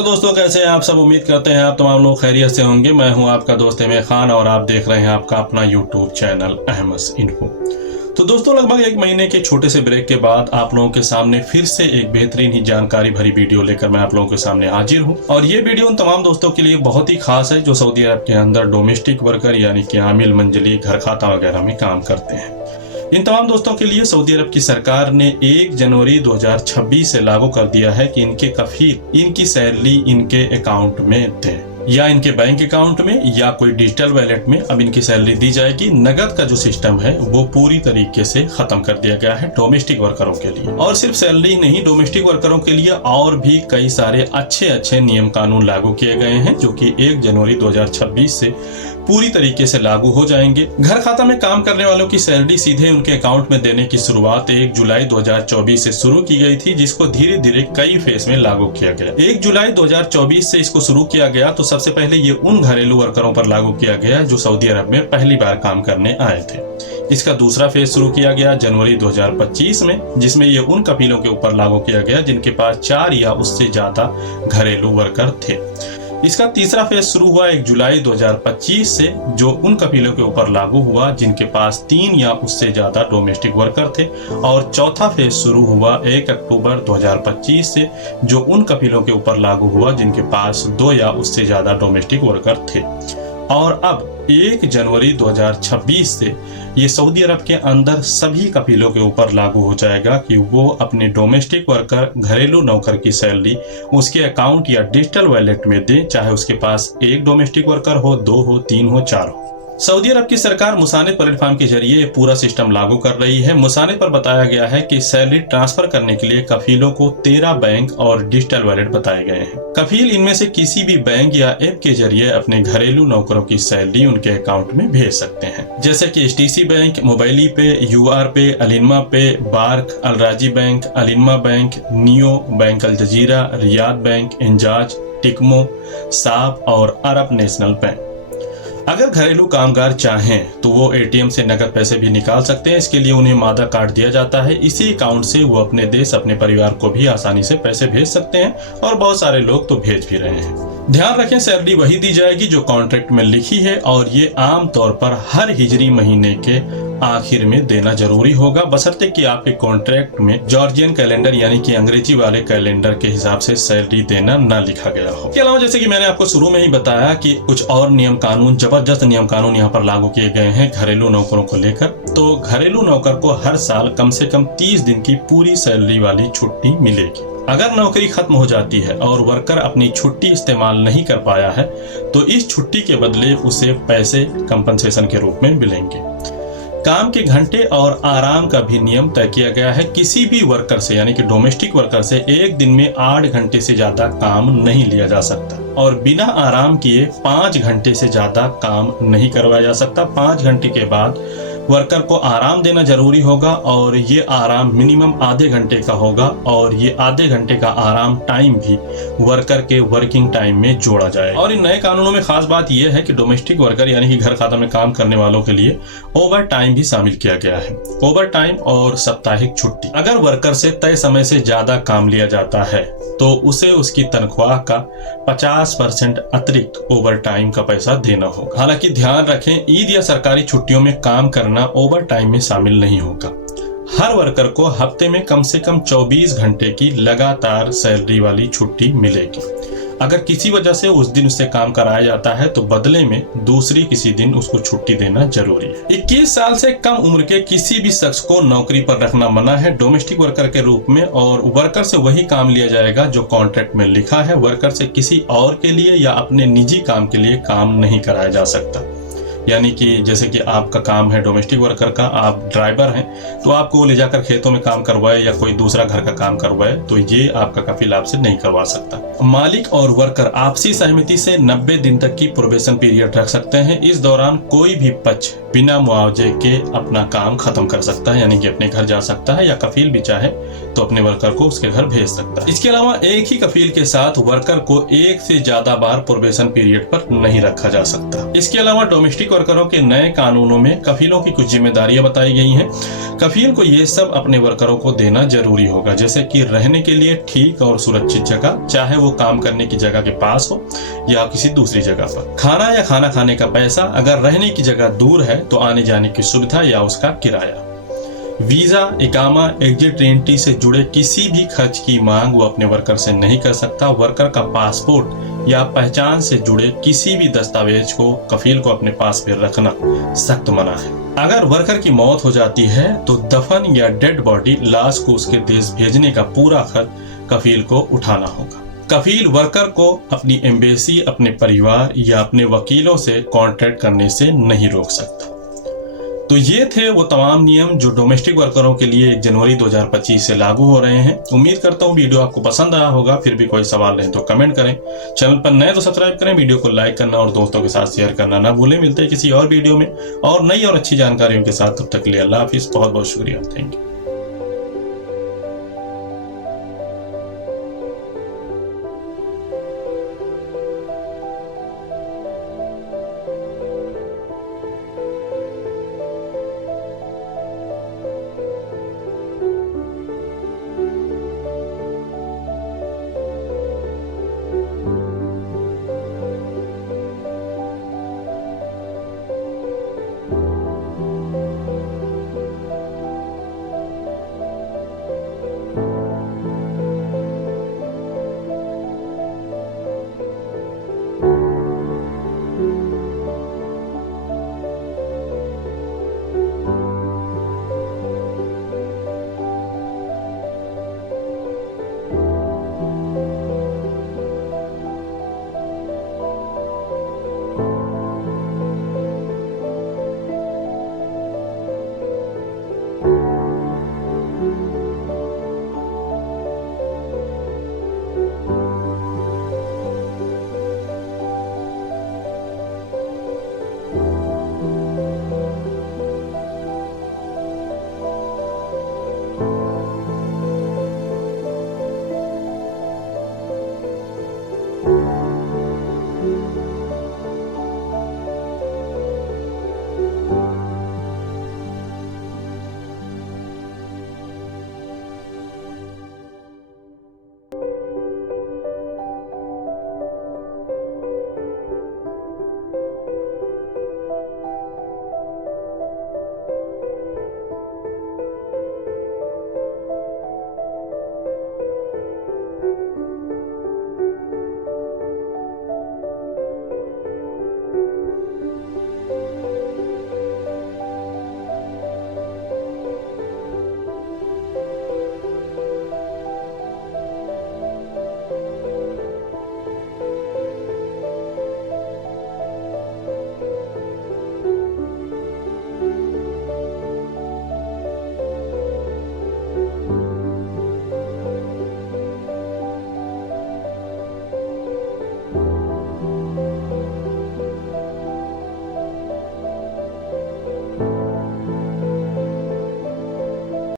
Hello दोस्तों, कैसे हैं आप सब। उम्मीद करते हैं आप तमाम लोग खैरियत से होंगे। मैं हूं आपका दोस्त अहमद खान और आप देख रहे हैं आपका अपना यूट्यूब चैनल अहमद इन्फो। तो दोस्तों, लगभग एक महीने के छोटे से ब्रेक के बाद आप लोगों के सामने फिर से एक बेहतरीन ही जानकारी भरी वीडियो लेकर मैं आप लोगों के सामने हाजिर हूं। और ये वीडियो उन तमाम दोस्तों के लिए बहुत ही खास है जो सऊदी अरब के अंदर डोमेस्टिक वर्कर यानी कि आमिल, मंजली, घर खाता वगैरह में काम करते हैं। इन तमाम दोस्तों के लिए सऊदी अरब की सरकार ने 1 जनवरी 2026 से लागू कर दिया है कि इनके कफील इनकी सैलरी इनके अकाउंट में दें, या इनके बैंक अकाउंट में या कोई डिजिटल वॉलेट में अब इनकी सैलरी दी जाएगी। नगद का जो सिस्टम है वो पूरी तरीके से खत्म कर दिया गया है डोमेस्टिक वर्करों के लिए। और सिर्फ सैलरी नहीं, डोमेस्टिक वर्करों के लिए और भी कई सारे अच्छे नियम कानून लागू किए गए हैं जो कि 1 जनवरी 2026 से पूरी तरीके से लागू हो जाएंगे। घर खाता में काम करने वालों की सैलरी सीधे उनके अकाउंट में देने की शुरुआत 1 जुलाई 2024 से शुरू की गई थी, जिसको धीरे धीरे कई फेज में लागू किया गया। 1 जुलाई 2024 से इसको शुरू किया गया तो सबसे पहले ये उन घरेलू वर्करों पर लागू किया गया जो सऊदी अरब में पहली बार काम करने आए थे। इसका दूसरा फेज शुरू किया गया जनवरी 2025 में, जिसमें ये उन कफीलों के ऊपर लागू किया गया जिनके पास 4 या उससे ज्यादा घरेलू वर्कर थे। इसका तीसरा फेज शुरू हुआ 1 जुलाई 2025 से, जो उन कफीलों के ऊपर लागू हुआ जिनके पास 3 या उससे ज्यादा डोमेस्टिक वर्कर थे। और चौथा फेज शुरू हुआ 1 अक्टूबर 2025 से, जो उन कफीलों के ऊपर लागू हुआ जिनके पास 2 या उससे ज्यादा डोमेस्टिक वर्कर थे। और अब 1 जनवरी 2026 से ये सऊदी अरब के अंदर सभी कफीलों के ऊपर लागू हो जाएगा कि वो अपने डोमेस्टिक वर्कर, घरेलू नौकर की सैलरी उसके अकाउंट या डिजिटल वॉलेट में दें, चाहे उसके पास 1 डोमेस्टिक वर्कर हो, 2 हो, 3 हो, 4 हो। सऊदी अरब की सरकार मुसानिद प्लेटफॉर्म के जरिए ये पूरा सिस्टम लागू कर रही है। मुसानिद पर बताया गया है कि सैलरी ट्रांसफर करने के लिए कफीलों को 13 बैंक और डिजिटल वॉलेट बताए गए हैं। कफील इनमें से किसी भी बैंक या ऐप के जरिए अपने घरेलू नौकरों की सैलरी उनके अकाउंट में भेज सकते हैं, जैसे कि HTC बैंक, मोबाइली पे, UR pay, Alinma pay, Barq, Alrajhi bank, Alinma bank, neo bank, Al Jazira, Riyad bank, Enjaz, टिकमो, साब और अरब नेशनल बैंक। अगर घरेलू कामगार चाहें तो वो ATM से नकद पैसे भी निकाल सकते हैं। इसके लिए उन्हें मादा कार्ड दिया जाता है। इसी अकाउंट से वो अपने देश, अपने परिवार को भी आसानी से पैसे भेज सकते हैं और बहुत सारे लोग तो भेज भी रहे हैं। ध्यान रखें, सैलरी वही दी जाएगी जो कॉन्ट्रैक्ट में लिखी है और ये आम तौर पर हर हिजरी महीने के आखिर में देना जरूरी होगा, बशर्ते कि आपके कॉन्ट्रैक्ट में जॉर्जियन कैलेंडर यानी कि अंग्रेजी वाले कैलेंडर के हिसाब से सैलरी देना न लिखा गया हो। इसके अलावा जैसे कि मैंने आपको शुरू में ही बताया कि कुछ और नियम कानून, जबरदस्त नियम कानून यहाँ पर लागू किए गए हैं घरेलू नौकरों को लेकर। तो घरेलू नौकर को हर साल कम से कम 30 दिन की पूरी सैलरी वाली छुट्टी मिलेगी। अगर नौकरी खत्म हो जाती है और वर्कर अपनी छुट्टी इस्तेमाल नहीं कर पाया है तो इस छुट्टी के बदले उसे पैसे कंपनसेशन के रूप में मिलेंगे। काम के घंटे और आराम का भी नियम तय किया गया है। किसी भी वर्कर से यानी कि डोमेस्टिक वर्कर से एक दिन में 8 घंटे से ज्यादा काम नहीं लिया जा सकता और बिना आराम किए 5 घंटे से ज्यादा काम नहीं करवाया जा सकता। 5 घंटे के बाद वर्कर को आराम देना जरूरी होगा और ये आराम मिनिमम आधे घंटे का होगा और ये आधे घंटे का आराम टाइम भी वर्कर के वर्किंग टाइम में जोड़ा जाए। और इन नए कानूनों में खास बात यह है कि डोमेस्टिक वर्कर यानी कि घर खाता में काम करने वालों के लिए ओवर टाइम भी शामिल किया गया है। ओवर टाइम और साप्ताहिक छुट्टी। अगर वर्कर से तय समय से ज्यादा काम लिया जाता है तो उसे उसकी तनख्वाह का 50% अतिरिक्त ओवर टाइम का पैसा देना होगा। हालांकि ध्यान रखें, ईद या सरकारी छुट्टियों में काम करना ओवर टाइम में शामिल नहीं होगा। हर वर्कर को हफ्ते में कम से कम 24 घंटे की लगातार सैलरी वाली छुट्टी मिलेगी। अगर किसी वजह से उस दिन उससे काम कराया जाता है तो बदले में दूसरी किसी दिन उसको छुट्टी देना जरूरी है। 21 साल से कम उम्र के किसी भी शख्स को नौकरी पर रखना मना है डोमेस्टिक वर्कर के रूप में, और वर्कर से वही काम लिया जाएगा जो कॉन्ट्रैक्ट में लिखा है। वर्कर से किसी और के लिए या अपने निजी काम के लिए काम नहीं कराया जा सकता। यानी कि जैसे कि आपका काम है डोमेस्टिक वर्कर का, आप ड्राइवर हैं तो आपको ले जाकर खेतों में काम करवाए या कोई दूसरा घर का काम करवाए तो ये आपका कफील आपसे नहीं करवा सकता। मालिक और वर्कर आपसी सहमति से 90 दिन तक की प्रोबेशन पीरियड रख सकते हैं। इस दौरान कोई भी पक्ष बिना मुआवजे के अपना काम खत्म कर सकता है, यानी कि अपने घर जा सकता है या कफील भी चाहे तो अपने वर्कर को उसके घर भेज सकता है। इसके अलावा एक ही कफील के साथ वर्कर को एक से ज्यादा बार प्रोबेशन पीरियड पर नहीं रखा जा सकता। इसके अलावा डोमेस्टिक डोमेस्टिक वर्करों के नए कानूनों में कफीलों की कुछ जिम्मेदारियां बताई गई हैं। कफील को ये सब अपने वर्करों को देना जरूरी होगा, जैसे कि रहने के लिए ठीक और सुरक्षित जगह, चाहे वो काम करने की जगह के पास हो या किसी दूसरी जगह पर। खाना या खाना खाने का पैसा, अगर रहने की जगह दूर है तो आने जाने की सुविधा या उसका किराया। वीजा, इकामा, एग्जिट एंट्री से जुड़े किसी भी खर्च की मांग वो अपने वर्कर से नहीं कर सकता। वर्कर का पासपोर्ट या पहचान से जुड़े किसी भी दस्तावेज को कफील को अपने पास में रखना सख्त मना है। अगर वर्कर की मौत हो जाती है तो दफन या डेड बॉडी लाश को उसके देश भेजने का पूरा खर्च कफील को उठाना होगा। कफील वर्कर को अपनी एम्बेसी, अपने परिवार या अपने वकीलों से कॉन्ट्रैक्ट करने से नहीं रोक सकता। तो ये थे वो तमाम नियम जो डोमेस्टिक वर्करों के लिए 1 जनवरी 2025 से लागू हो रहे हैं। उम्मीद करता हूँ वीडियो आपको पसंद आया होगा। फिर भी कोई सवाल रहे तो कमेंट करें। चैनल पर नए तो सब्सक्राइब करें, वीडियो को लाइक करना और दोस्तों के साथ शेयर करना ना भूलें। मिलते हैं किसी और वीडियो में और नई और अच्छी जानकारियों के साथ। तब तक के लिए अल्लाह हाफिज़। बहुत बहुत शुक्रिया। Thank you.